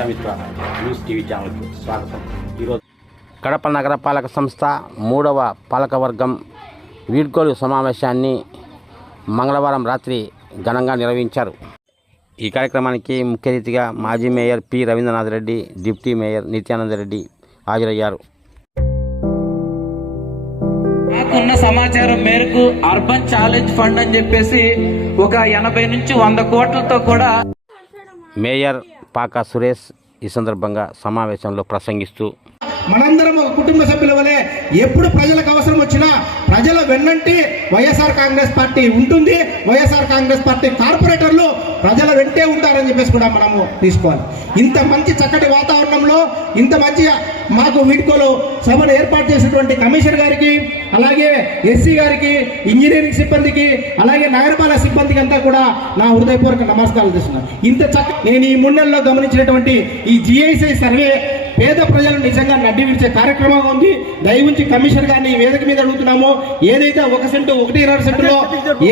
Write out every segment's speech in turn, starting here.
Prajamitra news TV ఛానల్కు స్వాగతం. ఈరోజు కడప నగరపాలక సంస్థ 3వ పాలకవర్గం వీడ్కోలు సమావేశాన్ని మంగళవారం రాత్రి ఘనంగా నిర్వహించారు. ఈ కార్యక్రమానికి ముఖ్య అతిథిగా మాజీ mayor P Ravindranath Reddy, deputy mayor Nityananda Reddy హాజరయ్యారు. నాకున్న సమాచారం మేరకు అర్బన్ ఛాలెంజ్ ఫండ్ అని చెప్పేసి ఒక 80 నుంచి 100 కోట్లతో కూడా మేయర్ పాకా సురేష్ ఈ సందర్భంగా సమావేశంలో ప్రసంగిస్తూ, మనందరం ఒక కుటుంబ సభ్యుల వలె ఎప్పుడు ప్రజలకు అవసరం వచ్చినా ప్రజల వెన్నంటి వైఎస్ఆర్ కాంగ్రెస్ పార్టీ ఉంటుంది. వైఎస్ఆర్ కాంగ్రెస్ పార్టీ కార్పొరేటర్లు ప్రజల వెంటే ఉంటారని చెప్పేసి కూడా మనము తీసుకోవాలి. ఇంత మంచి చక్కటి వాతావరణంలో ఇంత మంచిగా మాకు వీడ్కోలు సభను ఏర్పాటు చేసినటువంటి కమిషనర్ గారికి, అలాగే ఎస్సీ గారికి, ఇంజనీరింగ్ సిబ్బందికి, అలాగే నగరపాలక సిబ్బందికి అంతా కూడా నా హృదయపూర్వక నమస్కారాలు చేస్తున్నాను. ఇంత నేను ఈ 3 నెలల్లో గమనించినటువంటి ఈ జిఐసి సర్వే పేద ప్రజలు నిజంగా నడ్డి విడిచే కార్యక్రమంగా ఉంది. దయవుంచి కమిషనర్ గారిని వేదిక మీద అడుగుతున్నామో, ఏదైతే 1 సెంటు 1.5 సెంటులో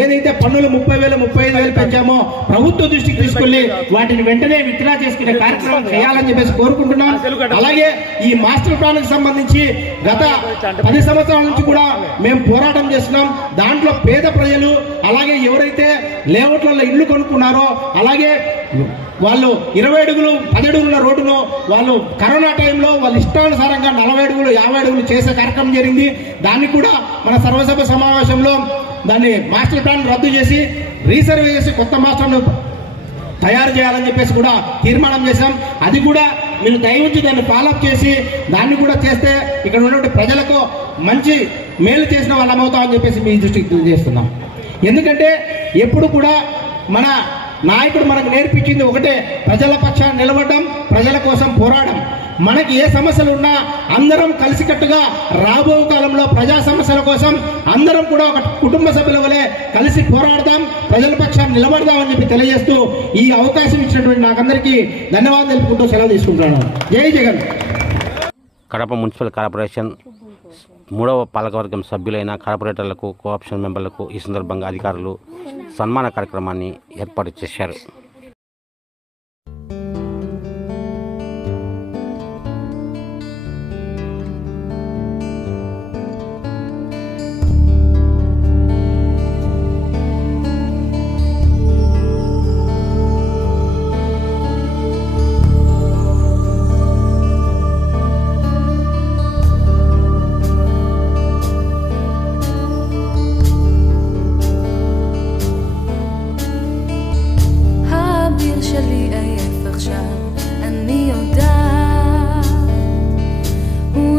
ఏదైతే పన్నులు 30,000 35,000 పెంచామో ప్రభుత్వ దృష్టికి తీసుకెళ్లి వాటిని వెంటనే విత్డ్రా చేసుకునే కార్యక్రమం చేయాలని చెప్పేసి కోరుకుంటున్నాం. అలాగే ఈ మాస్టర్ ప్లాన్ కి సంబంధించి గత 10 సంవత్సరాల నుంచి కూడా మేము పోరాటం చేస్తున్నాం. దాంట్లో పేద ప్రజలు, అలాగే ఎవరైతే లేఅవుట్లలో ఇల్లు కొనుక్కున్నారో, అలాగే వాళ్ళు 20 అడుగులు 10 అడుగుల రోడ్డును వాళ్ళు కరోనా టైంలో వాళ్ళ ఇష్టానుసారంగా 40 అడుగులు 50 అడుగులు చేసే కార్యక్రమం జరిగింది. దాన్ని కూడా మన సర్వసభ సమావేశంలో దాన్ని మాస్టర్ ప్లాన్ రద్దు చేసి రీసర్వే చేసి కొత్త మాస్టర్ను తయారు చేయాలని చెప్పేసి కూడా తీర్మానం చేశాం. అది కూడా మీరు దయవుంచి దాన్ని ఫాలోఅప్ చేసి దాన్ని కూడా చేస్తే ఇక్కడ ఉన్నటువంటి ప్రజలకు మంచి మేలు చేసిన వాళ్ళం అవుతామని చెప్పేసి మీ దృష్టికి తెలియజేస్తున్నాం. ఎందుకంటే ఎప్పుడు కూడా మన నాయకుడు మనకు నేర్పించింది ఒకటే, ప్రజల పక్షాన్ని నిలబడడం, ప్రజల కోసం పోరాడడం. మనకి ఏ సమస్యలు ఉన్నా అందరం కలిసికట్టుగా రాబో కాలంలో ప్రజా సమస్యల కోసం అందరం కూడా ఒక కుటుంబ సభ్యుల వలె కలిసి పోరాడదాం, ప్రజల పక్షాన్ని నిలబడదాం అని చెప్పి తెలియజేస్తూ ఈ అవకాశం ఇచ్చినటువంటి నాకందరికీ ధన్యవాదాలు తెలుపుకుంటూ సెలవు తీసుకుంటున్నాను. జై జగన్. కడప మున్సిపల్ కార్పొరేషన్ 3వ పాలకవర్గం సభ్యులైన కార్పొరేటర్లకు, కోఆప్షన్ మెంబర్లకు ఈ సందర్భంగా అధికారులు సన్మాన కార్యక్రమాన్ని ఏర్పాటు చేశారు.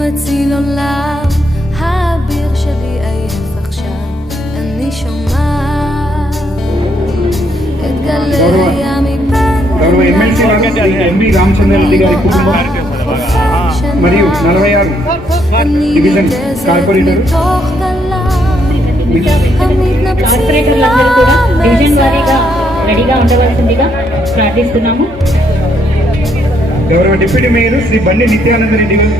אציל עולם, האביר שלי עייף עכשיו, אני שומעת את גלי הים מבין ఎంవి రామచంద్రారెడ్డి గారి కుటుంబం మరియు 46 డివిజన్ కార్పొరేటర్ కార్పొరేటర్లందరూ కూడా డివిజన్ వారీగా రెడీగా ఉండవలసిందిగా ప్రార్థిస్తున్నాము. గౌరవ డిప్యూటీ మేయర్ శ్రీ బండి నిత్యానంద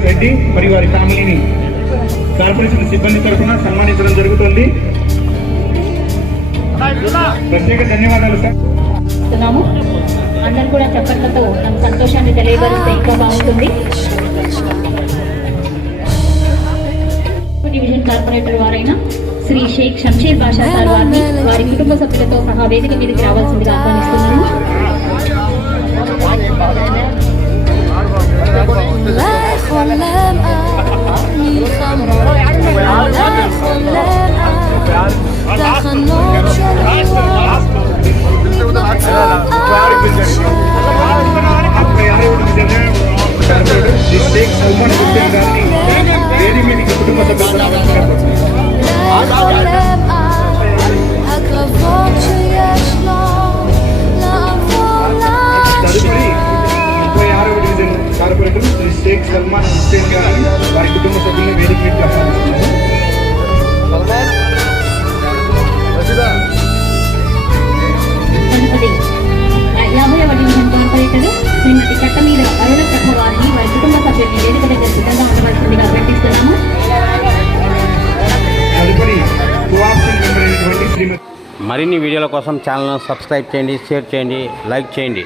రెడ్డి మరియు వారి ఫ్యామిలీని కార్పొరేషన్ సిబ్బంది తరఫున సన్మానించడం జరుగుతుంది. ప్రత్యేక ధన్యవాదాలు సార్. అందరూ కూడా చప్పట్లతో తమ సంతోషాన్ని తెలియజేస్తే ఇంకా బాగుంటుంది. డివిజన్ కార్పొరేటర్ వారైన శ్రీ షేక్ షంషీర్ బాషా సార్ వారిని వారి కుటుంబ సభ్యులతో సహా వేదిక మీదకి రావాల్సిందిగా ఆహ్వానిస్తున్నాము. కార్పొరేటర్ శ్రీ షేక్ సల్మాన్ హుస్సేన్ గారిని వారి కుటుంబ సభ్యులను వేదిక మీద ఆహ్వానిస్తున్నారు. 50వ డివిజన్ కార్పొరేటర్ శ్రీమతి కట్టమీద అరుణ కథ వారిని వారి కుటుంబ సభ్యుల్ని వేదిక దగ్గర సిద్ధంగా ఉండవలసిందిగా ప్రకటిస్తున్నాము. మరిన్ని వీడియోల కోసం ఛానల్ను సబ్స్క్రైబ్ చేయండి, షేర్ చేయండి, లైక్ చేయండి.